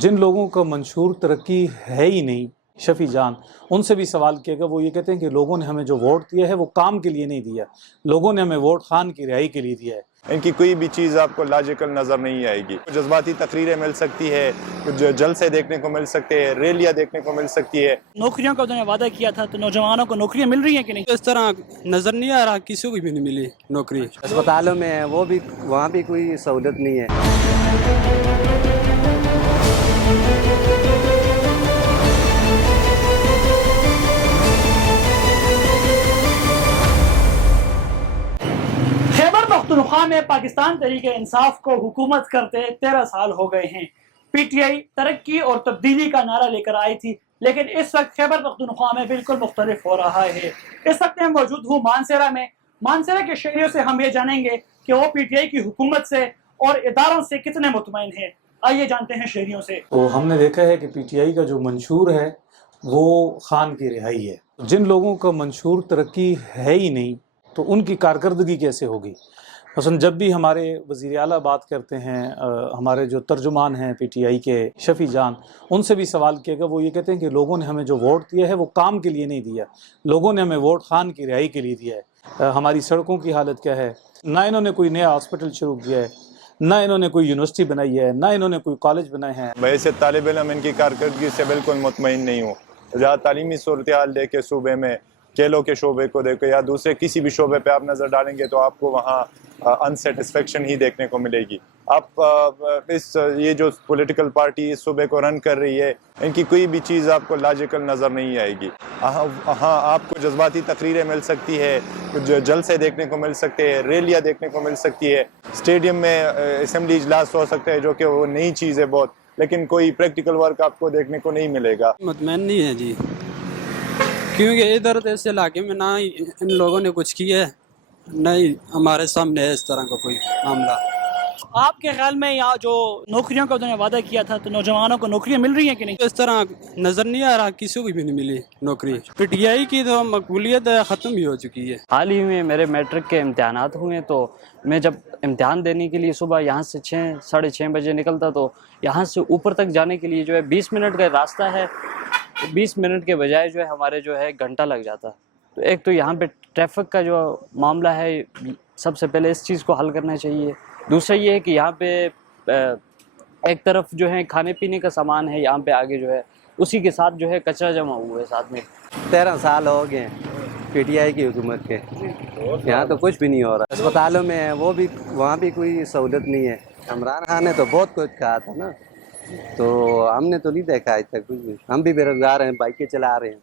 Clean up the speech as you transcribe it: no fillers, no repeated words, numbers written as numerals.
जिन लोगों का मंशूर तरक्की है ही नहीं, शफी जान, उनसे भी सवाल किया गया। वो ये कहते हैं कि लोगों ने हमें जो वोट दिया है वो काम के लिए नहीं दिया, लोगों ने हमें वोट खान की रिहाई के लिए दिया है। इनकी कोई भी चीज़ आपको लॉजिकल नज़र नहीं आएगी। जज्बाती तकरीरें मिल सकती है, कुछ जलसे देखने को मिल सकते हैं, रैलियाँ देखने को मिल सकती है। नौकरियों का उन्होंने वादा किया था, तो नौजवानों को नौकरियां मिल रही हैं कि नहीं? इस तरह नज़र नहीं आ रहा, किसी को भी नहीं मिली नौकरी। अस्पतालों में वो भी, वहाँ भी कोई सहूलत नहीं है। खैबर पख्तूनख्वा में पाकिस्तान तहरीक इंसाफ को हुकूमत करते 13 साल हो गए हैं। पीटीआई तरक्की और तब्दीली का नारा लेकर आई थी, लेकिन इस वक्त खैबर पख्तूनख्वा में बिल्कुल मुख्तलिफ हो रहा है। इस वक्त मैं मौजूद हूँ मानसेरा में। मानसेरा के शहरियों से हम ये जानेंगे कि वो पीटीआई की हुकूमत से और इदारों से कितने मुतमईन हैं। आइए जानते हैं शहरियों से। तो हमने देखा है कि पीटीआई का जो मंशूर है वो खान की रिहाई है। जिन लोगों का मंशूर तरक्की है ही नहीं, तो उनकी कारकर्दगी कैसे होगी। मसलन जब भी हमारे वज़ीर आला बात करते हैं, हमारे जो तर्जुमान हैं पीटीआई के शफी जान, उनसे भी सवाल किया गया। वो ये कहते हैं कि लोगों ने हमें जो वोट दिया है वो काम के लिए नहीं दिया, लोगों ने हमें वोट खान की रिहाई के लिए दिया है। हमारी सड़कों की हालत क्या है, ना इन्होंने कोई नया हॉस्पिटल शुरू किया है, ना इन्होंने कोई यूनिवर्सिटी बनाई है, ना इन्होंने कोई कॉलेज बनाए हैं। वैसे तालिब इल्म इनकी कारकर्दगी से बिल्कुल मुतमईन नहीं हूँ। जहाँ तालीमी सूरत हाल देखे सूबे में, खेलों के शोबे को देखो या दूसरे किसी भी शोबे पे आप नज़र डालेंगे तो आपको वहाँ अनसेटिस्फेक्शन ही देखने को मिलेगी। आप ये जो पॉलिटिकल पार्टी इस सूबे को रन कर रही है, इनकी कोई भी चीज़ आपको लॉजिकल नज़र नहीं आएगी। हाँ, आपको जज्बाती तकरीरें मिल सकती है, कुछ जलसे देखने को मिल सकते हैं, रैलियाँ देखने को मिल सकती है, स्टेडियम में असेंबली इजलास हो सकते हैं जो कि वो नई चीज़ है बहुत, लेकिन कोई प्रैक्टिकल वर्क आपको देखने को नहीं मिलेगा। मुतमईन नहीं है जी, क्योंकि इधर ऐसे इलाके में ना इन लोगों ने कुछ किया है, नहीं हमारे सामने है इस तरह का कोई मामला। आपके ख्याल में यहाँ जो नौकरियों का उन्होंने वादा किया था, तो नौजवानों को नौकरियां मिल रही हैं कि नहीं? इस तरह नज़र नहीं आ रहा, किसी को भी नहीं मिली नौकरी। पीटीआई की तो मकबूलियत ख़त्म भी हो चुकी है। हाल ही में मेरे मैट्रिक के इम्तिहानात हुए, तो मैं जब इम्तिहान देने के लिए सुबह यहाँ से 6-6:30 बजे निकलता, तो यहाँ से ऊपर तक जाने के लिए जो है 20 मिनट का रास्ता है, 20 मिनट के बजाय जो है हमारे जो है घंटा लग जाता। तो एक तो यहाँ पे ट्रैफिक का जो मामला है, सबसे पहले इस चीज़ को हल करना चाहिए। दूसरा ये है कि यहाँ पे एक तरफ जो है खाने पीने का सामान है, यहाँ पे आगे जो है उसी के साथ जो है कचरा जमा हुआ है साथ में। 13 साल हो गए पीटीआई की हुकूमत के, यहाँ तो कुछ भी नहीं हो रहा। अस्पतालों में वो भी, वहाँ भी कोई सहूलत नहीं है। इमरान खान ने तो बहुत कुछ कहा था ना, तो हमने तो नहीं देखा आज तक कुछ भी। हम भी बेरोजगार हैं, बाइकें चला रहे हैं।